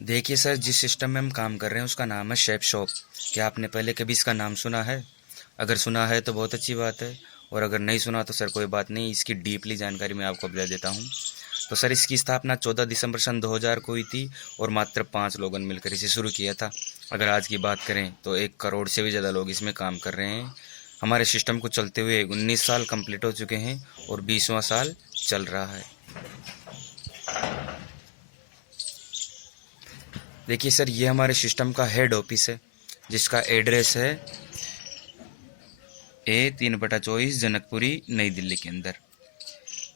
देखिए सर, जिस सिस्टम में हम काम कर रहे हैं उसका नाम है शेफ शॉप। क्या आपने पहले कभी इसका नाम सुना है? अगर सुना है तो बहुत अच्छी बात है, और अगर नहीं सुना तो सर कोई बात नहीं, इसकी डीपली जानकारी मैं आपको दे देता हूँ। तो सर, इसकी स्थापना 14 दिसंबर सन 2000 को हुई थी, और मात्र 5 लोगों ने मिलकर इसे शुरू किया था। अगर आज की बात करें तो 1 करोड़ से भी ज़्यादा लोग इसमें काम कर रहे हैं। हमारे सिस्टम को चलते हुए 19 साल कंप्लीट हो चुके हैं, और 20वां साल चल रहा है। देखिए सर, ये हमारे सिस्टम का हेड ऑफिस है, जिसका एड्रेस है A 3/24 जनकपुरी, नई दिल्ली के अंदर।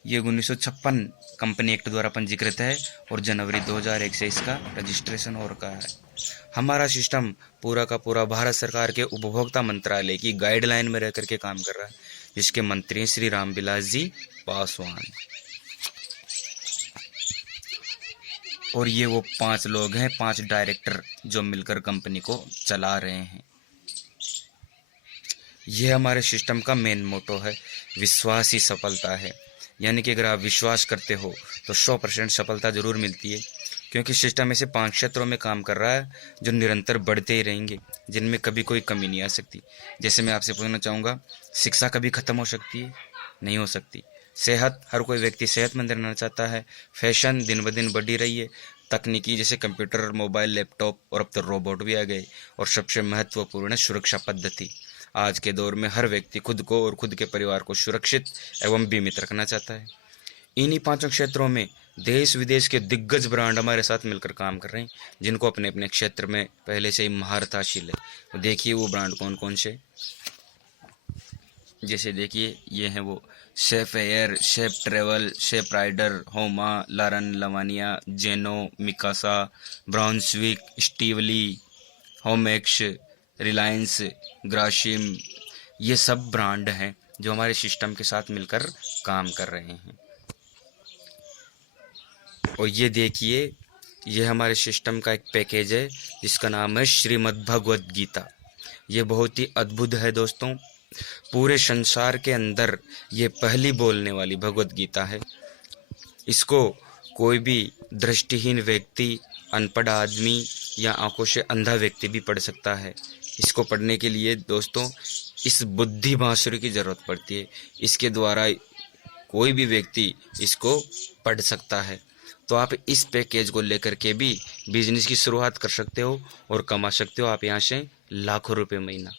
ये 1956 कंपनी एक्ट द्वारा पंजीकृत है, और जनवरी 2001 से इसका रजिस्ट्रेशन हो रखा है। हमारा सिस्टम पूरा का पूरा भारत सरकार के उपभोक्ता मंत्रालय की गाइडलाइन में रह करके काम कर रहा है, जिसके मंत्री श्री रामविलास जी पासवान। और ये वो 5 लोग हैं, 5 डायरेक्टर, जो मिलकर कंपनी को चला रहे हैं। यह हमारे सिस्टम का मेन मोटो है, विश्वास ही सफलता है। यानी कि अगर आप विश्वास करते हो तो 100% सफलता ज़रूर मिलती है, क्योंकि सिस्टम ऐसे 5 क्षेत्रों में काम कर रहा है जो निरंतर बढ़ते ही रहेंगे, जिनमें कभी कोई कमी नहीं आ सकती। जैसे मैं आपसे पूछना चाहूँगा, शिक्षा कभी ख़त्म हो सकती है? नहीं हो सकती। सेहत, हर कोई व्यक्ति सेहतमंद रहना चाहता है। फैशन दिन ब दिन बढ़ी रही है। तकनीकी, जैसे कंप्यूटर, मोबाइल, लैपटॉप, और अब तो रोबोट भी आ गए। और सबसे महत्वपूर्ण है सुरक्षा पद्धति। आज के दौर में हर व्यक्ति खुद को और खुद के परिवार को सुरक्षित एवं बीमित रखना चाहता है। इन्हीं 5 क्षेत्रों में देश विदेश के दिग्गज ब्रांड हमारे साथ मिलकर काम कर रहे हैं, जिनको अपने अपने क्षेत्र में पहले से ही महारत हासिल है। तो देखिए वो ब्रांड कौन कौन से। जैसे देखिए, ये हैं वो chef air, chef travel, chef rider, होमा, लारन, लवानिया, जेनो, मिकासा, ब्राउन्सविक, स्टीवली, होमेक्स, रिलायंस, ग्रासिम। ये सब ब्रांड हैं जो हमारे सिस्टम के साथ मिलकर काम कर रहे हैं। और ये देखिए, ये हमारे सिस्टम का एक पैकेज है, जिसका नाम है श्रीमद् भगवद गीता। ये बहुत ही अद्भुत है दोस्तों। पूरे संसार के अंदर ये पहली बोलने वाली भगवद गीता है। इसको कोई भी दृष्टिहीन व्यक्ति, अनपढ़ आदमी, या आंखों से अंधा व्यक्ति भी पढ़ सकता है। इसको पढ़ने के लिए दोस्तों इस बुद्धि बांसुरी की ज़रूरत पड़ती है। इसके द्वारा कोई भी व्यक्ति इसको पढ़ सकता है। तो आप इस पैकेज को लेकर के भी बिजनेस की शुरुआत कर सकते हो, और कमा सकते हो आप यहाँ से लाखों रुपए महीना।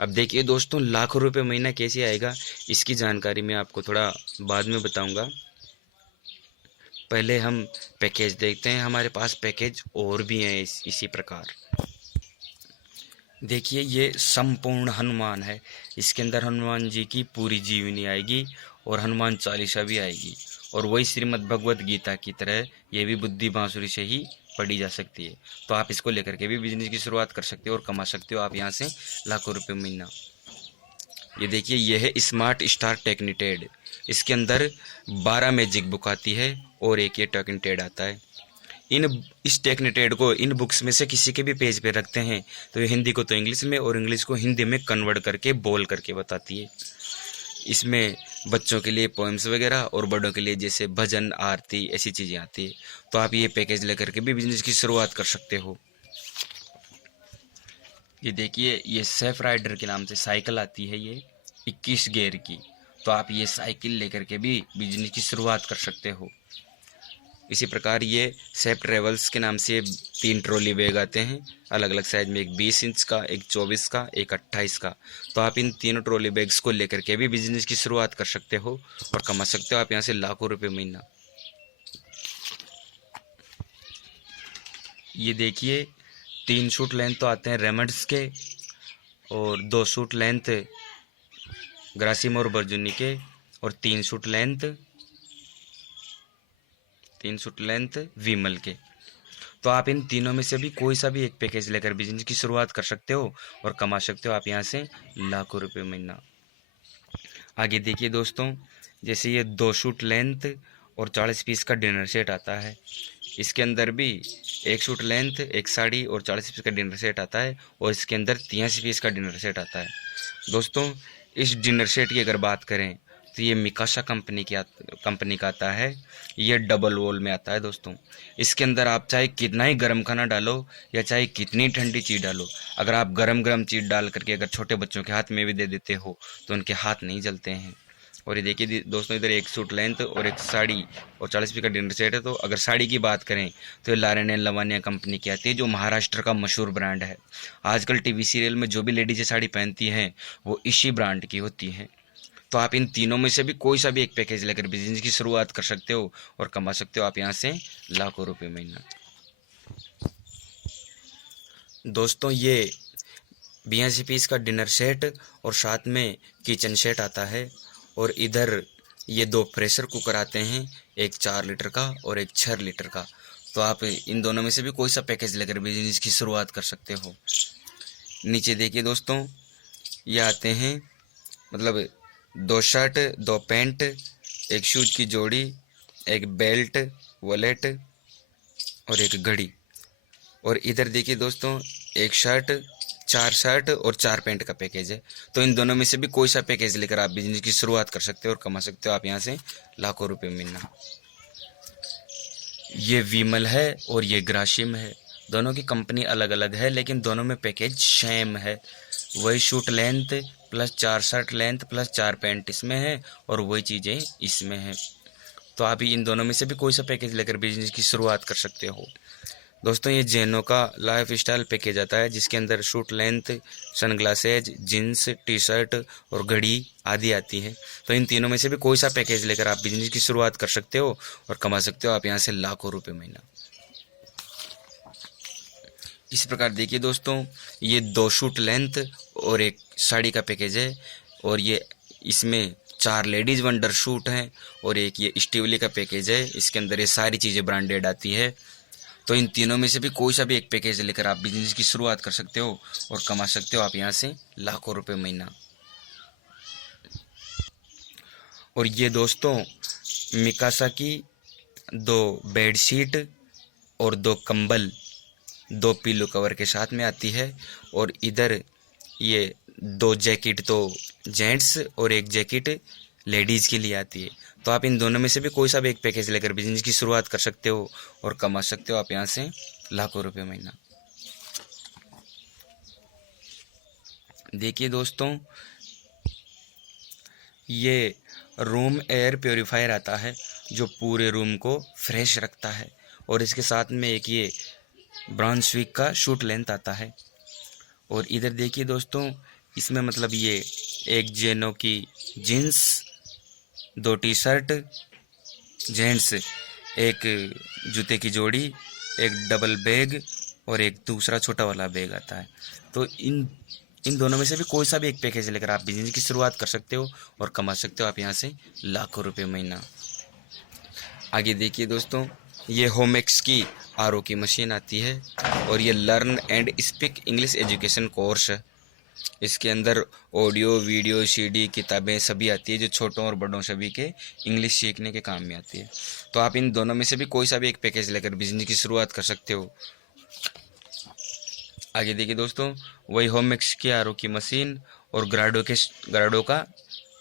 अब देखिए दोस्तों, लाखों रुपए महीना कैसे आएगा, इसकी जानकारी मैं आपको थोड़ा बाद में बताऊंगा। पहले हम पैकेज देखते हैं। हमारे पास पैकेज और भी हैं इसी प्रकार। देखिए, ये संपूर्ण हनुमान है। इसके अंदर हनुमान जी की पूरी जीवनी आएगी, और हनुमान चालीसा भी आएगी। और वही श्रीमद् भगवद गीता की तरह ये भी बुद्धि बांसुरी से ही पढ़ी जा सकती है। तो आप इसको लेकर के भी बिजनेस की शुरुआत कर सकते हो, और कमा सकते हो आप यहाँ से लाखों रुपए महीना। ये देखिए, ये है स्मार्ट स्टार टेक्निटेड। इसके अंदर 12 मैजिक बुक आती है, और एक ये टेक्निटेड आता है। इस टेक्निटेड को इन बुक्स में से किसी के भी पेज पे रखते हैं तो ये हिंदी को तो इंग्लिश में, और इंग्लिश को हिंदी में कन्वर्ट करके बोल करके बताती है। इसमें बच्चों के लिए पोएम्स वगैरह, और बड़ों के लिए जैसे भजन, आरती, ऐसी चीज़ें आती है। तो आप ये पैकेज लेकर के भी बिजनेस की शुरुआत कर सकते हो। ये देखिए, ये सेफ राइडर के नाम से साइकिल आती है, ये 21 गियर की। तो आप ये साइकिल लेकर के भी बिजनेस की शुरुआत कर सकते हो। इसी प्रकार ये सेफ ट्रेवल्स के नाम से 3 ट्रॉली बैग आते हैं अलग अलग साइज में, एक 20 इंच का, एक 24 का, एक 28 का। तो आप इन तीनों ट्रॉली बैग्स को लेकर के भी बिजनेस की शुरुआत कर सकते हो, और कमा सकते हो आप यहाँ से लाखों रुपए महीना। ये देखिए, 3 सूट लेंथ तो आते हैं रेमंड्स के, और 2 सूट लेंथ ग्रासिम और बर्जुनी के, और 3 सूट लेंथ विमल के। तो आप इन तीनों में से भी कोई सा भी एक पैकेज लेकर बिजनेस की शुरुआत कर सकते हो, और कमा सकते हो आप यहाँ से लाखों रुपए महीना। आगे देखिए दोस्तों, जैसे ये 2 सूट लेंथ और 40 पीस का डिनर सेट आता है। इसके अंदर भी 1 सूट लेंथ, एक साड़ी और 40 पीस का डिनर सेट आता है, और इसके अंदर 83 पीस का डिनर सेट आता है। दोस्तों, इस डिनर सेट की अगर बात करें तो ये मिकासा कंपनी का आता है। ये डबल वॉल में आता है दोस्तों। इसके अंदर आप चाहे कितना ही गर्म खाना डालो या चाहे कितनी ठंडी चीज़ डालो, अगर आप गरम चीज़ डाल करके अगर छोटे बच्चों के हाथ में भी दे देते हो तो उनके हाथ नहीं जलते हैं। और ये देखिए दोस्तों, इधर एक सूट लेंथ और एक साड़ी और 40 का डिनर सेट है। तो अगर साड़ी की बात करें तो ये लारेन एंड लवानिया कंपनी की आती है, जो महाराष्ट्र का मशहूर ब्रांड है। आजकल टीवी सीरियल में जो भी लेडीज़ साड़ी पहनती हैं वो इसी ब्रांड की होती हैं। तो आप इन तीनों में से भी कोई सा भी एक पैकेज लेकर बिजनेस की शुरुआत कर सकते हो और कमा सकते हो आप यहाँ से लाखों रुपए महीना। दोस्तों ये 82 पीस का डिनर सेट और साथ में किचन सेट आता है। और इधर ये 2 प्रेशर कुकर आते हैं, एक 4 लीटर का और एक 6 लीटर का। तो आप इन दोनों में से भी कोई सा पैकेज लेकर बिजनेस की शुरुआत कर सकते हो। नीचे देखिए दोस्तों, ये आते हैं मतलब 2 शर्ट, 2 पैंट, एक शूज की जोड़ी, एक बेल्ट, वॉलेट और एक घड़ी। और इधर देखिए दोस्तों, एक शर्ट, 4 शर्ट और 4 पैंट का पैकेज है। तो इन दोनों में से भी कोई सा पैकेज लेकर आप बिजनेस की शुरुआत कर सकते हो और कमा सकते हो आप यहाँ से लाखों रुपए महीना। ये विमल है और ये ग्रासिम है। दोनों की कंपनी अलग अलग है लेकिन दोनों में पैकेज सेम है। वही shoot length plus 4 shirt length plus 4 pant इसमें है और वही चीज़ें इसमें हैं। तो आप इन दोनों में से भी कोई सा पैकेज लेकर बिजनेस की शुरुआत कर सकते हो। दोस्तों ये जेनो का लाइफ स्टाइल पैकेज आता है, जिसके अंदर suit length, sunglasses, jeans, T shirt और घड़ी आदि आती है। तो इन तीनों में से भी कोई सा पैकेज लेकर आप बिजनेस की शुरुआत कर सकते हो और कमा सकते हो आप यहाँ से लाखों रुपए महीना। इस प्रकार देखिए दोस्तों, ये 2 शूट लेंथ और एक साड़ी का पैकेज है और ये इसमें 4 लेडीज़ वंडर शूट हैं और एक ये स्टीवली का पैकेज है। इसके अंदर ये सारी चीज़ें ब्रांडेड आती है। तो इन तीनों में से भी कोई सा भी एक पैकेज लेकर आप बिजनेस की शुरुआत कर सकते हो और कमा सकते हो आप यहाँ से लाखों रुपए महीना। और ये दोस्तों मिकासा की 2 बेडशीट और 2 कंबल 2 पिलो कवर के साथ में आती है। और इधर ये 2 जैकेट तो जेंट्स और एक जैकेट लेडीज़ के लिए आती है। तो आप इन दोनों में से भी कोई सा भी एक पैकेज लेकर बिजनेस की शुरुआत कर सकते हो और कमा सकते हो आप यहाँ से लाखों रुपए महीना। देखिए दोस्तों, ये रूम एयर प्योरीफायर आता है जो पूरे रूम को फ्रेश रखता है। और इसके साथ में एक ये ब्राउनस्विक का शूट लेंथ आता है। और इधर देखिए दोस्तों, इसमें मतलब ये एक जेनो की जीन्स, 2 टी शर्ट जेंट्स, एक जूते की जोड़ी, एक डबल बैग और एक दूसरा छोटा वाला बैग आता है। तो इन दोनों में से भी कोई सा भी एक पैकेज लेकर आप बिजनेस की शुरुआत कर सकते हो और कमा सकते हो आप यहाँ से लाखों रुपए महीना। आगे देखिए दोस्तों, ये होमेक्स की आरओ की मशीन आती है और ये learn and speak English education course है। इसके अंदर ऑडियो, वीडियो, सीडी, किताबें सभी आती है जो छोटों और बड़ों सभी के इंग्लिश सीखने के काम में आती है। तो आप इन दोनों में से भी कोई सा भी एक पैकेज लेकर बिजनेस की शुरुआत कर सकते हो। आगे देखिए दोस्तों, वही होमेक्स की आरओ की मशीन और ग्राडो का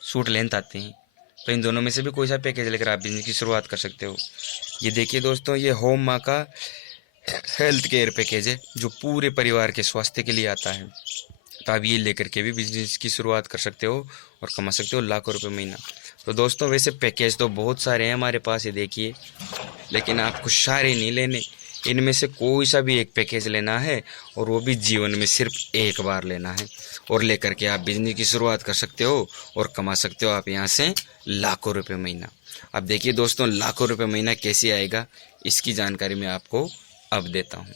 सूट लेंथ आते हैं। तो इन दोनों में से भी कोई सा पैकेज लेकर आप बिजनेस की शुरुआत कर सकते हो। ये देखिए दोस्तों, ये होम माँ का हेल्थ केयर पैकेज है जो पूरे परिवार के स्वास्थ्य के लिए आता है। तो आप ये लेकर के भी बिजनेस की शुरुआत कर सकते हो और कमा सकते हो लाखों रुपए महीना। तो दोस्तों वैसे पैकेज तो बहुत सारे हैं हमारे पास, ये देखिए, लेकिन आपको सारे नहीं लेने, इनमें से कोई सा भी एक पैकेज लेना है और वो भी जीवन में सिर्फ एक बार लेना है और लेकर के आप बिजनेस की शुरुआत कर सकते हो और कमा सकते हो आप यहाँ से लाखों रुपए महीना। अब देखिए दोस्तों, लाखों रुपए महीना कैसे आएगा इसकी जानकारी मैं आपको अब देता हूँ।